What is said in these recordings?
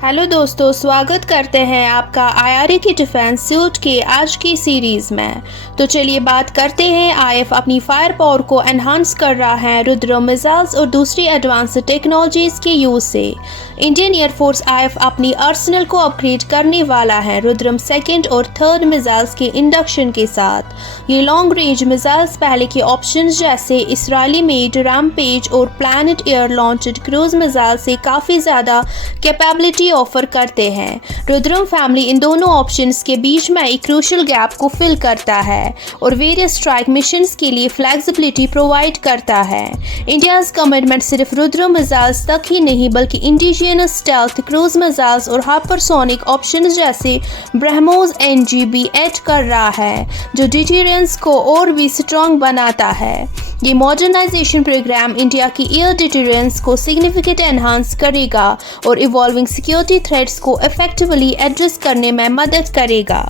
Hello दोस्तों, स्वागत करते हैं आपका आईआरए की डिफेंस सूट के आज की सीरीज में। तो चलिए बात करते हैं। आईएफ अपनी फायर पावर को एनहांस कर रहा है रुद्रम मिसाइल्स और दूसरी एडवांस्ड टेक्नोलॉजीज के यूज से। इंडियन एयरफोर्स आईएफ अपनी आर्सेनल को अपग्रेड करने वाला है रुद्रम सेकंड और थर्ड मिसाइल्स के इंडक्शन के साथ। ये लॉन्ग रेंज मिसाइल्स पहले के ऑप्शंस जैसे इसराइली मेड रैमपेज और planet air launched cruise missile से काफ़ी ज़्यादा कैपेबिलिटी ऑफर करते हैं। रुद्रम फैमिली इन दोनों ऑप्शंस के बीच में एक क्रूशियल गैप को फिल करता है और वेरियस स्ट्राइक मिशंस के लिए फ्लेक्सिबिलिटी प्रोवाइड करता है। इंडियाज कमिटमेंट सिर्फ रुद्रम मिसाइल्स तक ही नहीं बल्कि इंडिजिनस स्टेल्थ क्रूज मिसाइल्स और हाइपरसोनिक ऑप्शंस जैसे ब्रह्मोस एनजी भी ऐड कर रहा है, जो डिटेरेंस को और भी स्ट्रॉन्ग बनाता है। ये मॉडर्नाइजेशन प्रोग्राम इंडिया की एयर डिटेरेंस को सिग्निफिकेंट एनहांस करेगा और इवॉल्विंग सिक्योरिटी थ्रेट्स को इफेक्टिवली एड्रेस करने में मदद करेगा।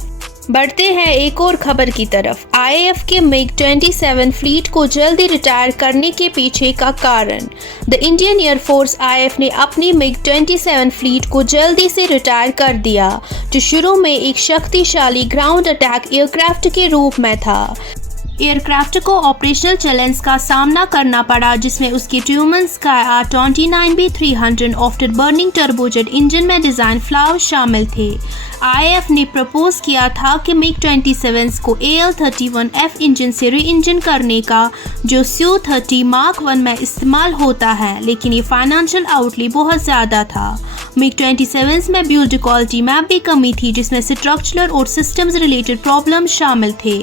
बढ़ते हैं एक और खबर की तरफ। आईएएफ के मिग 27 फ्लीट को जल्दी रिटायर करने के पीछे का कारण। द इंडियन एयरफोर्स आईएएफ ने अपनी मिग 27 फ्लीट को जल्दी से रिटायर कर दिया, जो शुरू में एक शक्तिशाली ग्राउंड अटैक एयरक्राफ्ट के रूप में था। एयरक्राफ्ट को ऑपरेशनल चैलेंज का सामना करना पड़ा, जिसमें उसके Tumansky R29B300 afterburning turbojet engine में डिज़ाइन फ्लावर्स शामिल थे। आईएएफ ने प्रपोज किया था कि मिग 27 को AL-31F इंजन से री इंजन करने का, जो Su-30 मार्क 1 में इस्तेमाल होता है, लेकिन ये फाइनेंशियल आउटले बहुत ज़्यादा था। मिग 27 में बिल्ड क्वालिटी में भी कमी थी, जिसमें स्ट्रक्चरल और सिस्टम्स रिलेटेड प्रॉब्लम शामिल थे।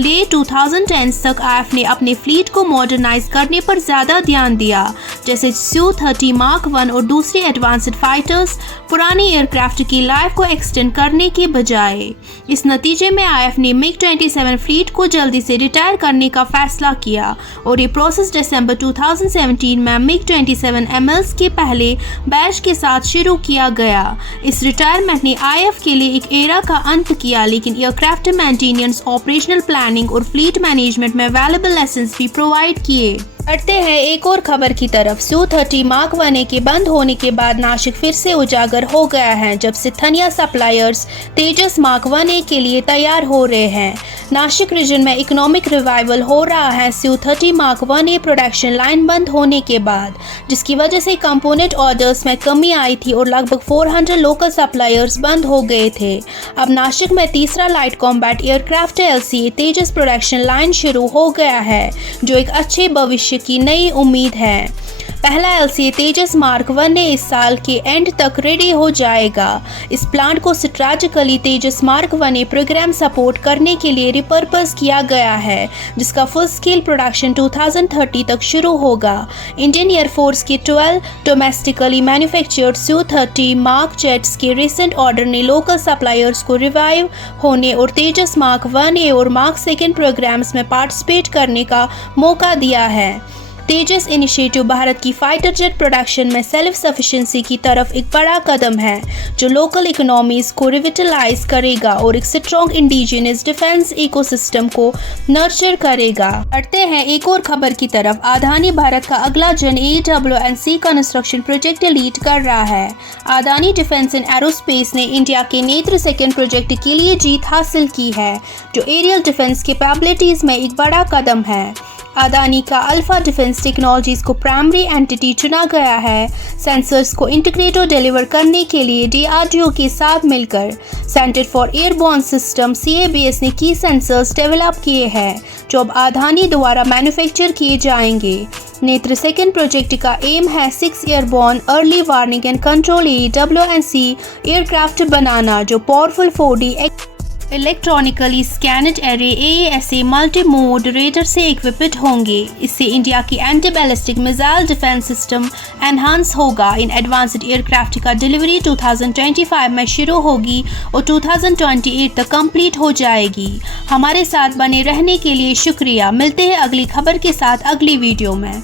लेट 2010 तक आईएएफ ने अपने फ्लीट को मॉडर्नाइज करने पर ज़्यादा ध्यान दिया, जैसे Su-30 मार्क 1 और दूसरी एडवांस्ड फाइटर्स पुरानी एयरक्राफ्ट की लाइफ को एक्सटेंड करने के बजाय। इस नतीजे में आईएएफ ने मिग 27 फ्लीट को जल्दी से रिटायर करने का फैसला किया और ये प्रोसेस दिसंबर 2017 में मिग 27 MLs के पहले बैच के साथ शुरू किया गया। इस रिटायरमेंट ने आईएएफ के लिए एक एरा का अंत किया, लेकिन एयरक्राफ्ट मेंटेनेंस, ऑपरेशनल प्लानिंग और फ्लीट मैनेजमेंट में वैल्यूएबल लेसन्स भी प्रोवाइड किए। बढ़ते हैं एक और खबर की तरफ। Su-30 मार्क 1 के बंद होने के बाद नासिक फिर से उजागर हो गया है, जब से थनिया सप्लायर्स तेजस मार्क 1 के लिए तैयार हो रहे हैं। नासिक रीजन में इकोनॉमिक रिवाइवल हो रहा है Su-30 मार्क 1 प्रोडक्शन लाइन बंद होने के बाद, जिसकी वजह से कंपोनेंट ऑर्डर्स में कमी आई थी और लगभग 400 लोकल सप्लायर्स बंद हो गए थे। अब नासिक में तीसरा लाइट कॉम्बैट एयरक्राफ्ट LCA तेजस प्रोडक्शन लाइन शुरू हो गया है, जो एक अच्छे भविष्य की नई उम्मीद है। पहला LCA तेजस मार्क 1 इस साल के एंड तक रेडी हो जाएगा। इस प्लांट को स्ट्रैटेजिकली तेजस मार्क 1 प्रोग्राम सपोर्ट करने के लिए रिपर्पस किया गया है, जिसका फुल स्केल प्रोडक्शन 2030 तक शुरू होगा। इंडियन एयरफोर्स के 12 domestically manufactured Su-30 mark jets के रिसेंट ऑर्डर ने लोकल सप्लायर्स को रिवाइव होने और तेजस मार्क 1 और मार्क 2 प्रोग्राम्स में पार्टिसिपेट करने का मौका दिया है। तेजस इनिशिएटिव भारत की फाइटर जेट प्रोडक्शन में सेल्फ सफिशिएंसी की तरफ एक बड़ा कदम है, जो लोकल इकोनॉमीज को रिविटलाइज करेगा और एक स्ट्रॉन्ग इंडिजिनस डिफेंस इकोसिस्टम को नर्चर करेगा। बढ़ते हैं एक और खबर की तरफ। अदानी भारत का अगला जन AWNC कंस्ट्रक्शन प्रोजेक्ट लीड कर रहा है। अदानी डिफेंस एंड एरोस्पेस ने इंडिया के नेत्र सेकंड प्रोजेक्ट के लिए जीत हासिल की है, जो एरियल डिफेंस कैपेबिलिटीज में एक बड़ा कदम है। अदानी का अल्फा डिफेंस टेक्नोलॉजीज को प्राइमरी एंटिटी चुना गया है। सेंसर्स को इंटीग्रेट और डिलीवर करने के लिए DRDO के साथ मिलकर centre for airborne system CABS ने की सेंसर्स डेवलप किए हैं, जो अब अदानी द्वारा मैन्युफैक्चर किए जाएंगे। नेत्र सेकंड प्रोजेक्ट का एम है 6 airborne early warning and control AWNC aircraft बनाना, जो powerful 4D electronically scanned array AESA multi mode radar से इक्विप्ड होंगे। इससे इंडिया की anti ballistic missile defence system enhance होगा। इन एडवांस्ड एयरक्राफ्ट का डिलीवरी 2025 में शुरू होगी और 2028 तक कंप्लीट हो जाएगी। हमारे साथ बने रहने के लिए शुक्रिया। मिलते हैं अगली खबर के साथ अगली वीडियो में।